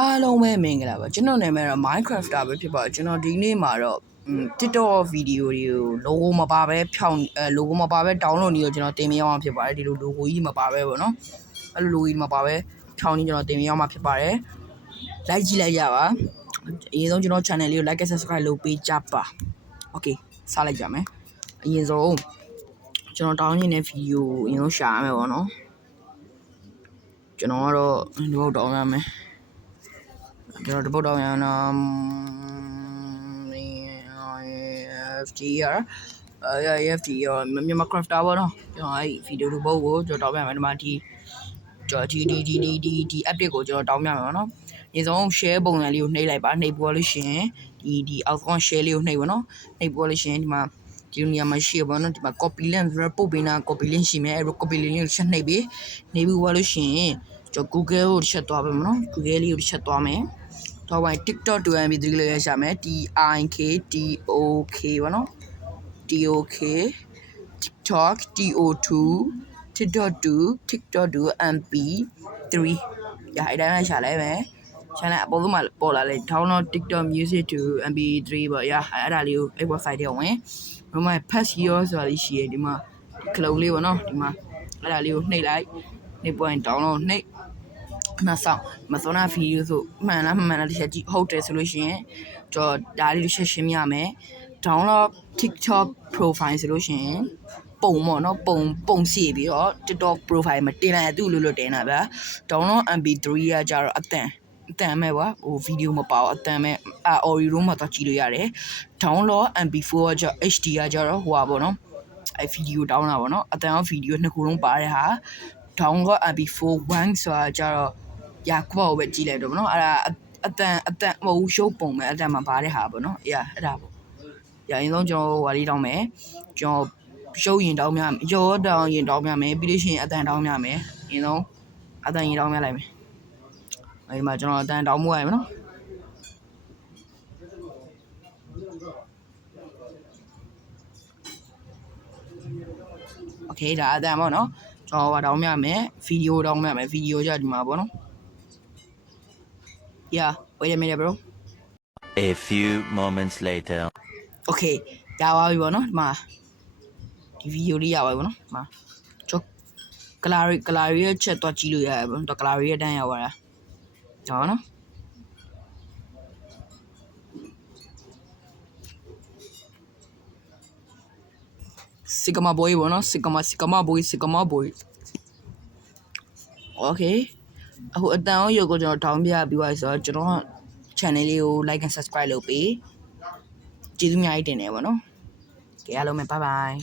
အားလုံးပဲမင်္ဂလာပါကျွန်တော်နာမည်တော့ Minecrafter ပဲဖြစ်ပါတယ်ကျွန်တော်ဒီနေ့မှာတော့TikTok ဗီဒီယိုတွေကို logo မပါပဲဖြောင်း logo မပါပဲ download နေတော့ကျွန်တော်တင်မရအောင်ဖြစ်ပါတယ်ဒီလို logo ကြီးမပါပဲပေါ့နော်အဲ့လို logo ကြီးမပါပဲဖြောင်းနေကျွန်တော်တင်မရအောင်ဖြစ်ပါတယ် like ကြည့်လိုက်ကြပါအရင်ဆုံးကျွန်တော် channel လေးကို like and subscribe လုပ်ပေးကြပါ okay စလိုက်ကြမယ်အရင်ဆုံးကျွန်တော် download နေတဲ့ video အရင်ဆုံးရှာရမယ်ပေါ့နော်ကျွန်တော်ကတော့ဒီဘက်တောင်းရမယ်ကျွန်တော်ဒီဘက်တောင်းရအောင် FTR FTR မြန်မာ crafter ပေါ့နော်ကျွန်တော်အဲ့ video တစ်ပုဒ်ကိုကျွန်တော်တောင်းရမယ်ဒီမှာဒီupdate ကိုကျွန်တော်တောင်းရမယ်ပေါ့နော်ဒီဆုံး share ပုံစံလေးကိုနှိပ်လိုက်ပါနှိပ်ပေါ်လို့ရှိရင်ဒီ outcome share လေးကိုနှိပ်ပါနော်နှိပ်ပေါ်လို့ရှိရင်ဒီမှာဒီနေရာမှာရှိရပါတော့ဒီမှာ copy link ပို့ပေးနာ copy link ရှိမယ်အဲ့ copy link ကိုချက်နှိပ်ပြီးနှိပ်ပြီးသွားလို့ရှိရင်ကျွန်တော် Google ကိုချက်သွားပါမယ်နော် Google လေးကိုချက်သွားမယ်တော့ပိုင်း TikTok 2MP3 လေးရရှာမယ် TIKTOK ပါနော် TOK TikTok TO2 TikTok 2 TikTok 2 MP3 ရအဲ့တိုင်းရှာလိုက်မယ်ရှာလိုက်အပေါ်ဆုံးမှာပေါ်လာလေ download TikTok music to MP3 ပေါ့ရအဲ့ဒါလေးကိုအဲ့ website ထဲဝင်ဒီမှာ pass your ဆိုတာလေးရှိတယ်ဒီမှာခလုတ်လေးပေါ့နော်ဒီမှာအဲ့ဒါလေးကိုနှိပ်လိုက်နှိပ်ပွင့် download နှိပ်နာဆောင်မစောနာဗီဒီယိုဆိုမှန်လားတစ်ချက်ကြည့်ဟုတ်တယ်ဆိုလို့ရှိရင်ကျွန်တော်ဒါလေးတစ်ချက်ရှင်းပြမယ် download TikTok profile ဆိုလို့ရှိရင်ပုံပေါ့နော်ပုံစီပြီးတော့ TikTok profile မှာတင်လိုက်သူ့လိုတင်တာဗျာ download MP3 ကကြတော့အတန်မဲ့ကွာဟိုဗီဒီယိုမပါဘူးအတန်မဲ့audio မှာတော့ကြည့်လို့ရတယ် download MP4 ကကြ HD ကကြတော့ဟိုပါပေါ့နော်အဲဗီဒီယို download တာပေါ့နော်အတန်ရောဗီဒီယိုနှစ်ခုလုံးပါတဲ့ဟာ download MP4 1ဆိုတာကြတော့ရာကွာကိုပဲကြည့်လိုက်တော့ဗောနော်အဲ့ဒါအတန်မဟုတ်ရှုပ်ပုံပဲအတန်မှာပါတဲ့ဟာပေါ့နော်အဲ့ဒါပေါ့အရင်ဆုံးကျွန်တော်ဟိုလေးတောင်းမယ်ကျွန်တော်ရုပ်ရင်တောင်းများရောတောင်းရင်တောင်းများမယ်ပြီးလို့ရှိရင်အတန်တောင်းများမယ်အရင်ဆုံးအတန်ရင်တောင်းများလိုက်မယ်အဲဒီမှာကျွန်တော်အတန်တောင်းမှုရမယ်နော်โอเคဒါအတန်ပေါ့နော်ကျွန်တော်တောင်းများမယ်ဗီဒီယိုတောင်းများမယ်ဗီဒီယိုကြဒီမှာပေါ့နော်Yeah, wait a minute, bro. A few moments later. Okay, ရပါပြီပေါ့နော်ဒီမှာဒီဗီဒီယိုလေးရပါပြီပေါ့နော်ဒီမှာကျွန်တော်ကလာရီရဲ့ချက်တော့ကြည့်လို့ရတယ်ပေါ့နော်ကလာရီရဲ့တန်းရပါတာဟောနော်စီကမာဘွိုးပေါ့နော်စီကမာဘွိုး Okay အခုအတန်ရောရုပ်ကိုကျွန်တော်တောင်းပြပြီးသွားပြီဆိုတော့ကျွန်တော် channel လေးကို like and subscribe လုပ်ပေးကျေးဇူးအများကြီးတင်တယ်ပေါ့နော်ကြည့်ရအောင်မယ် bye bye